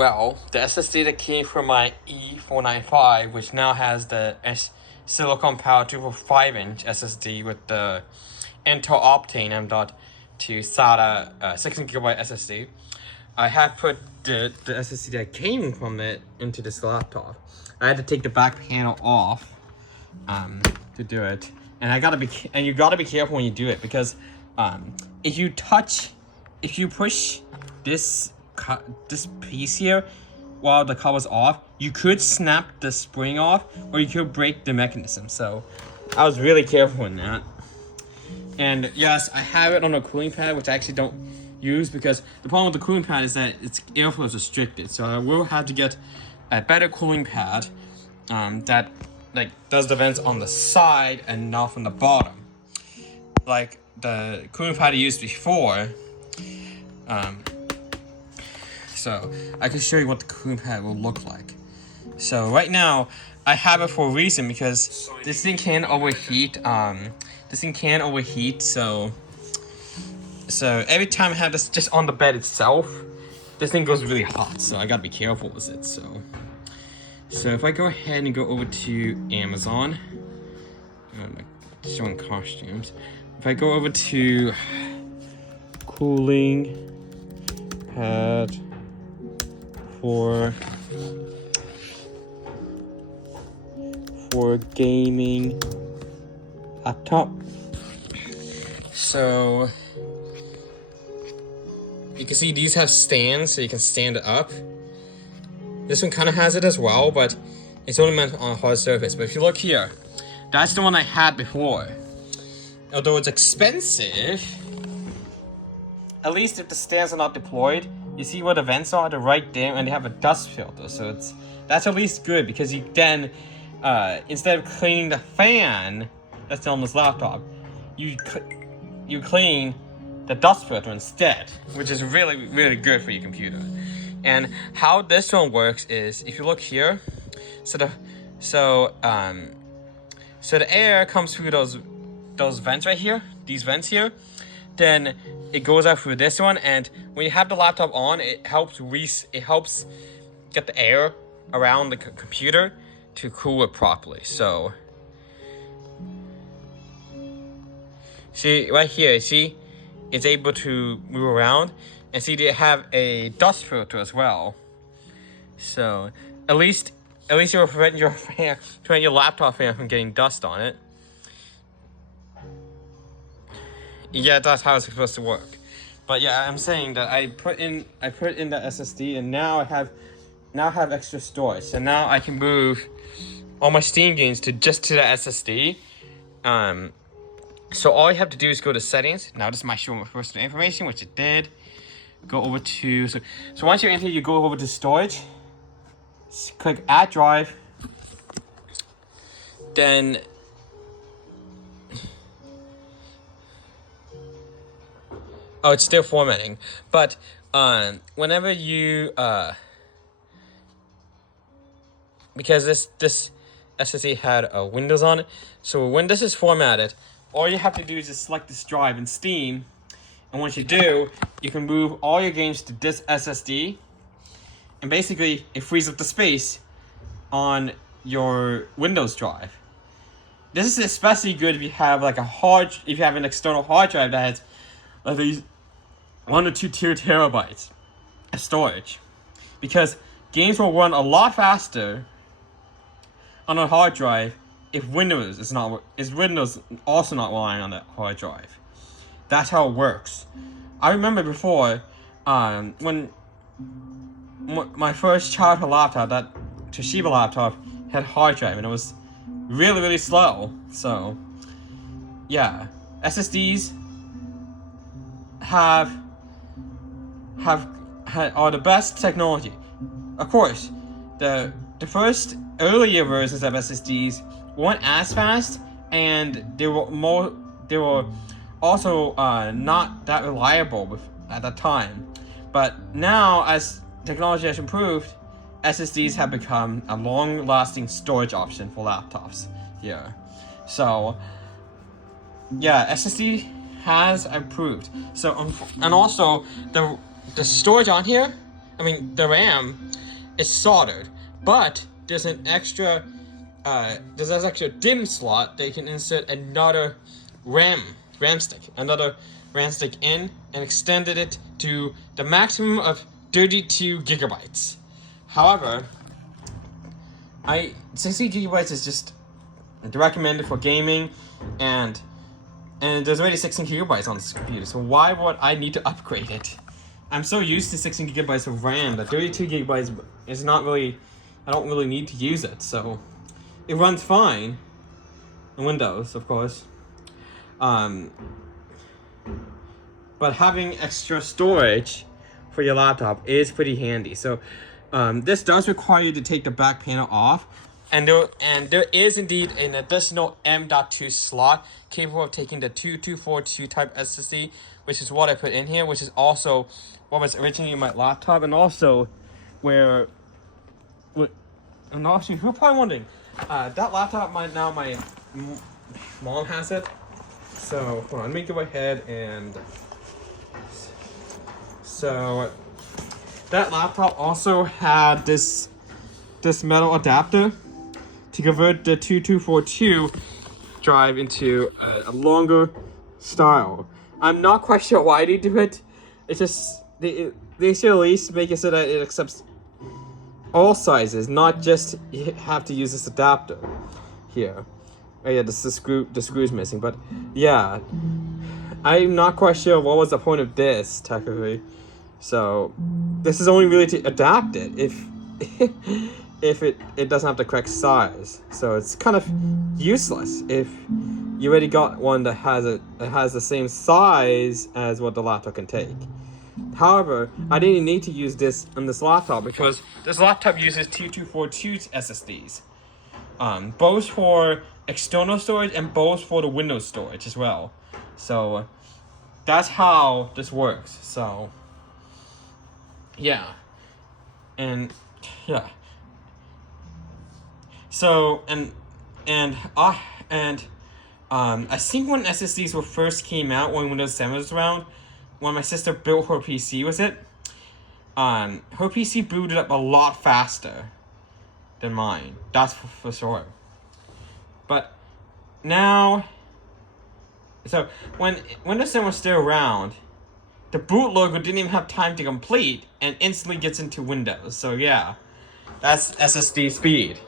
Well, the SSD that came from my e495, which now has the silicon power 2.5-inch SSD with the Intel Optane M.2 SATA 16GB SSD. I have put the SSD that came from it into this laptop. I had to take the back panel off to do it, and you gotta be careful when you do it, because if you push this piece here while the cover's off, you could snap the spring off, or you could break the mechanism. So I was really careful in that. And yes, I have it on a cooling pad, which I actually don't use, because the problem with the cooling pad is that its airflow is restricted. So I will have to get a better cooling pad that does the vents on the side and not from the bottom, like the cooling pad I used before. So I can show you what the cooling pad will look like. So right now I have it for a reason, because this thing can overheat. So every time I have this just on the bed itself, this thing goes really hot. So I gotta be careful with it. So if I go ahead and go over to Amazon, showing costumes. If I go over to cooling pad for gaming laptop. So you can see these have stands, so you can stand it up. This one kind of has it as well, but it's only meant on a hard surface. But if you look here, that's the one I had before. Although it's expensive, at least if the stands are not deployed, you see where the vents are? They're right there, and they have a dust filter. So that's at least good, because you then, instead of cleaning the fan that's on this laptop, you clean the dust filter instead, which is really, really good for your computer. And how this one works is, if you look here, so the air comes through those vents right here, these vents here, then it goes out through this one, and when you have the laptop on, it helps get the air around the computer to cool it properly. So see right here, see it's able to move around, and see they have a dust filter as well. So at least you'll prevent your laptop fan from getting dust on it. Yeah, that's how it's supposed to work. But yeah, I'm saying that I put in the SSD, and now I have extra storage. So now I can move all my Steam games to the SSD. So all you have to do is go to settings. Now this might show my personal information, which it did. Go over to so once you're in here, you go over to storage. Click add drive. Then oh, it's still formatting. But whenever you because this SSD had Windows on it, so when this is formatted, all you have to do is just select this drive in Steam, and once you do, you can move all your games to this SSD, and basically it frees up the space on your Windows drive. This is especially good if you have an external hard drive that has at least 1 to 2 terabytes of storage, because games will run a lot faster on a hard drive if Windows is also not relying on that hard drive. That's how it works. I remember before, when my first childhood laptop, that Toshiba laptop, had hard drive, and it was really, really slow. So yeah, SSDs are the best technology. Of course, the first earlier versions of SSDs weren't as fast, and they were also not that reliable at that time. But now, as technology has improved, SSDs have become a long-lasting storage option for laptops here. So yeah, SSD has improved. So and also the storage on here, I mean, the RAM is soldered, but there's an extra DIMM slot that you can insert another RAM stick in, and extended it to the maximum of 32 gigabytes. However, 60 gigabytes is just recommended for gaming, and there's already 16 gigabytes on this computer, so why would I need to upgrade it? I'm so used to 16 gigabytes of RAM that 32 gigabytes is not really, I don't really need to use it, so it runs fine in Windows, of course. But having extra storage for your laptop is pretty handy. So this does require you to take the back panel off, and there is indeed an additional M.2 slot capable of taking the 2242 type SSD, which is what I put in here, which is also what was originally in my laptop, and also and also you're probably wondering, that laptop my mom has it. So hold on, let me go ahead and so that laptop also had this metal adapter to convert the 2242 drive into a longer style. I'm not quite sure why they do it. It's just they should at least make it so that it accepts all sizes, not just you have to use this adapter here. Oh yeah, the screw's missing, but yeah, I'm not quite sure what was the point of this technically. So this is only really to adapt it if it doesn't have the correct size. So it's kind of useless if you already got one that has the same size as what the laptop can take. However, I didn't need to use this on this laptop because this laptop uses 2242 SSDs, both for external storage and both for the Windows storage as well. So that's how this works. So yeah, and yeah. So I think when SSDs were first came out, when Windows 7 was around, when my sister built her PC with it, her PC booted up a lot faster than mine. That's for sure. But now, so when Windows 7 was still around, the bootloader didn't even have time to complete and instantly gets into Windows. So yeah, that's SSD speed.